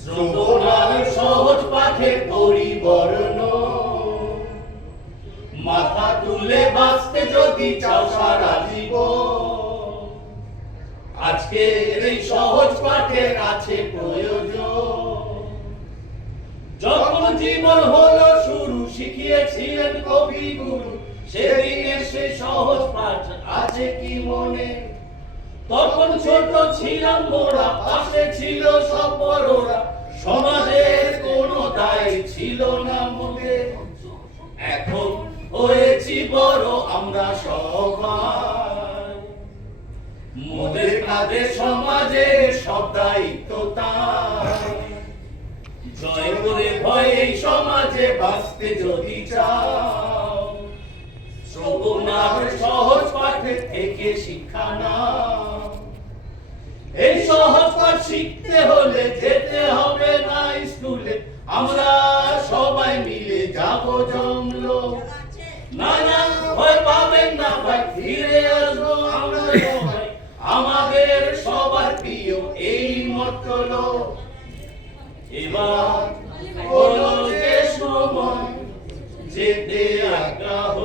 শ্রবণার সহজ পাঠে পরিবর্ণ মাথা তুলে বাঁচতে যদি চাও সারা জীবন আজকের এই সহজ পাঠের আছে প্রয়োজন যখন জীবন হলো শুরু শিখিয়েছিলেন কবিগুরু সেদিনের সে সহজ পাঠ আছে কি মনে তখন ছোট ছিলাম মোরা পাশে ছিল সব বড়রা সমাজের কোনো দায় ছিল না মনে এখন হয়েছি বড় আমরা সবাই মোদের কাঁধে সমাজের সব দায়িত্ব তাই জয় করে ভয় এই সমাজে বাঁচতে যদি চাও শ্রবণার সহজ পাঠে থেকে শিক্ষা নাও এই সহজ পাঠ শিখতে হলে যেতে হবে না স্কুলে আমরা সবাই মিলে যাব জমলো না না ভয় পাবেন না ভাই ফিরে আসবো আমরা সবাই আমাদের সবার প্রিয় এই মতলো এবার হলো যে সময় যেতে আগ্রহ